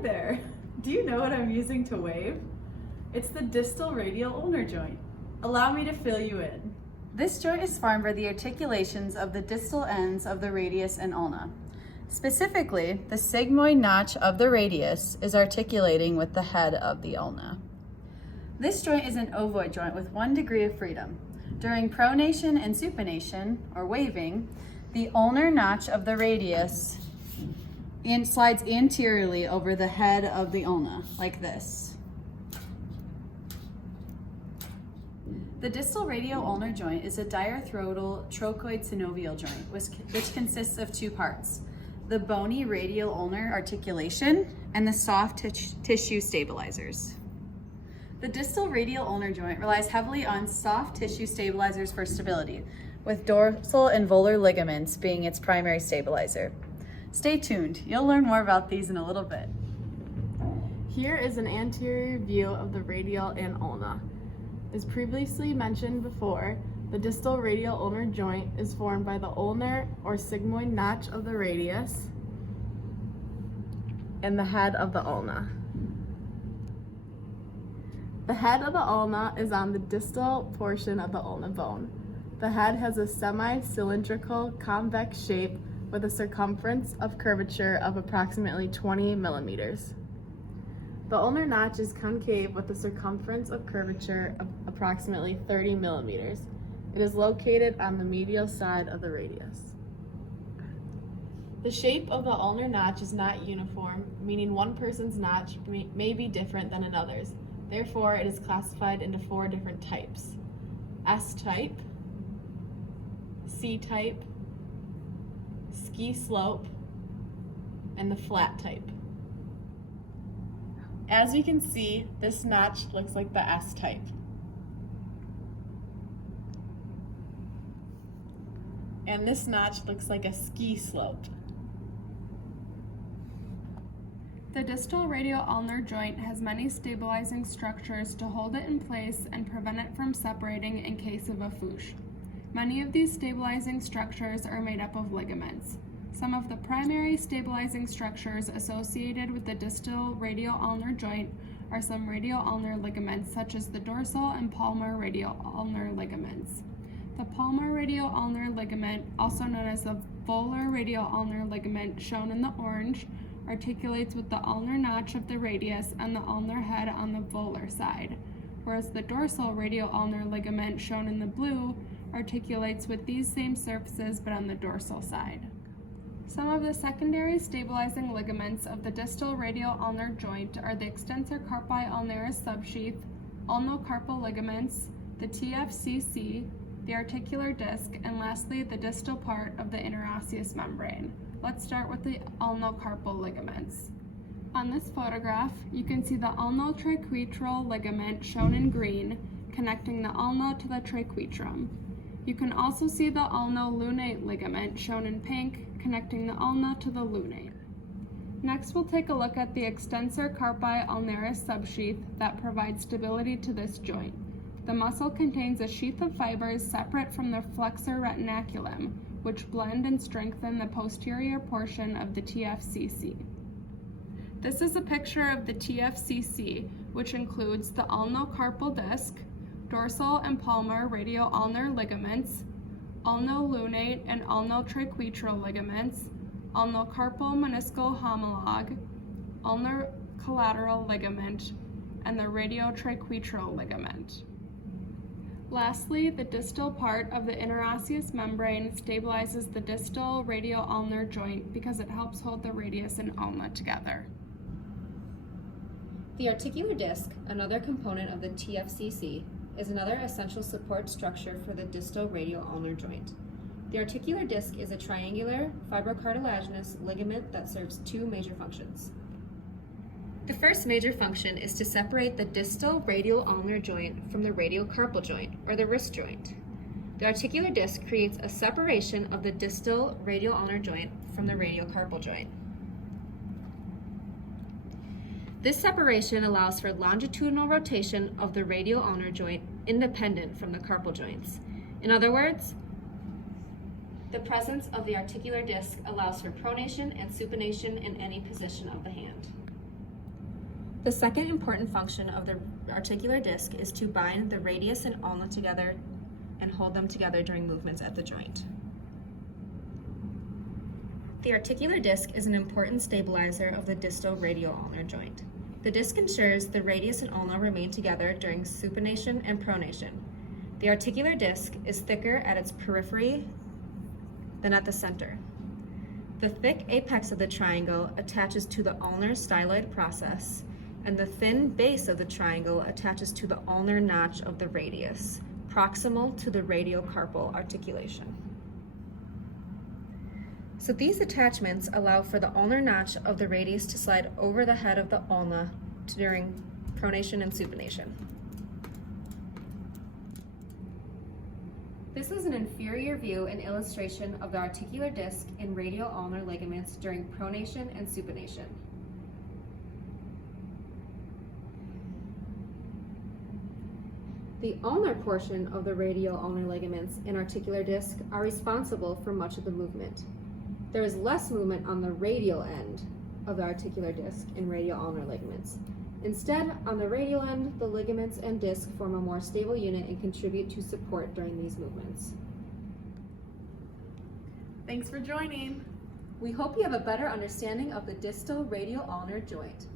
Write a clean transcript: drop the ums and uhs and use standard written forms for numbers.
Hi there. Do you know what I'm using to wave? It's the distal radial ulnar joint. Allow me to fill you in. This joint is formed by the articulations of the distal ends of the radius and ulna. Specifically, the sigmoid notch of the radius is articulating with the head of the ulna. This joint is an ovoid joint with 1 degree of freedom. During pronation and supination, or waving, the ulnar notch of the radius slides anteriorly over the head of the ulna, like this. The distal radial ulnar joint is a diarthrodal trochoid synovial joint, which consists of 2 parts: the bony radial ulnar articulation and the soft tissue stabilizers. The distal radial ulnar joint relies heavily on soft tissue stabilizers for stability, with dorsal and volar ligaments being its primary stabilizer. Stay tuned, you'll learn more about these in a little bit. Here is an anterior view of the radial and ulna. As previously mentioned before, the distal radial ulnar joint is formed by the ulnar or sigmoid notch of the radius and the head of the ulna. The head of the ulna is on the distal portion of the ulna bone. The head has a semi-cylindrical convex shape with a circumference of curvature of approximately 20 millimeters. The ulnar notch is concave with a circumference of curvature of approximately 30 millimeters. It is located on the medial side of the radius. The shape of the ulnar notch is not uniform, meaning one person's notch may be different than another's. Therefore, it is classified into 4 different types: S-type, C-type, ski slope, and the flat type. As you can see, this notch looks like the S-type. And this notch looks like a ski slope. The distal radial ulnar joint has many stabilizing structures to hold it in place and prevent it from separating in case of a fouche. Many of these stabilizing structures are made up of ligaments. Some of the primary stabilizing structures associated with the distal radial ulnar joint are some radial ulnar ligaments, such as the dorsal and palmar radial ulnar ligaments. The palmar radial ulnar ligament, also known as the volar radial ulnar ligament, shown in the orange, articulates with the ulnar notch of the radius and the ulnar head on the volar side, whereas the dorsal radial ulnar ligament, shown in the blue, articulates with these same surfaces but on the dorsal side. Some of the secondary stabilizing ligaments of the distal radial ulnar joint are the extensor carpi ulnaris subsheath, ulnocarpal ligaments, the TFCC, the articular disc, and lastly, the distal part of the interosseous membrane. Let's start with the ulnocarpal ligaments. On this photograph, you can see the ulnotriquetral ligament, shown in green, connecting the ulna to the triquetrum. You can also see the ulnolunate ligament, shown in pink, connecting the ulna to the lunate. Next, we'll take a look at the extensor carpi ulnaris subsheath that provides stability to this joint. The muscle contains a sheath of fibers separate from the flexor retinaculum, which blend and strengthen the posterior portion of the TFCC. This is a picture of the TFCC, which includes the ulnocarpal disc, dorsal and palmar radial ulnar ligaments, ulnolunate and ulnotriquetral ligaments, ulnocarpal meniscal homologue, ulnar collateral ligament, and the radiotriquetral ligament. Lastly, the distal part of the interosseous membrane stabilizes the distal radial ulnar joint because it helps hold the radius and ulna together. The articular disc, another component of the TFCC, is another essential support structure for the distal radial ulnar joint. The articular disc is a triangular, fibrocartilaginous ligament that serves 2 major functions. The first major function is to separate the distal radial ulnar joint from the radial carpal joint, or the wrist joint. The articular disc creates a separation of the distal radial ulnar joint from the radial carpal joint. This separation allows for longitudinal rotation of the radial ulnar joint independent from the carpal joints. In other words, the presence of the articular disc allows for pronation and supination in any position of the hand. The second important function of the articular disc is to bind the radius and ulna together and hold them together during movements at the joint. The articular disc is an important stabilizer of the distal radioulnar joint. The disc ensures the radius and ulna remain together during supination and pronation. The articular disc is thicker at its periphery than at the center. The thick apex of the triangle attaches to the ulnar styloid process, and the thin base of the triangle attaches to the ulnar notch of the radius, proximal to the radiocarpal articulation. So these attachments allow for the ulnar notch of the radius to slide over the head of the ulna during pronation and supination. This is an inferior view and illustration of the articular disc in radioulnar ligaments during pronation and supination. The ulnar portion of the radioulnar ligaments in articular disc are responsible for much of the movement. There is less movement on the radial end of the articular disc in radioulnar ligaments. Instead, on the radial end, the ligaments and disc form a more stable unit and contribute to support during these movements. Thanks for joining. We hope you have a better understanding of the distal radioulnar joint.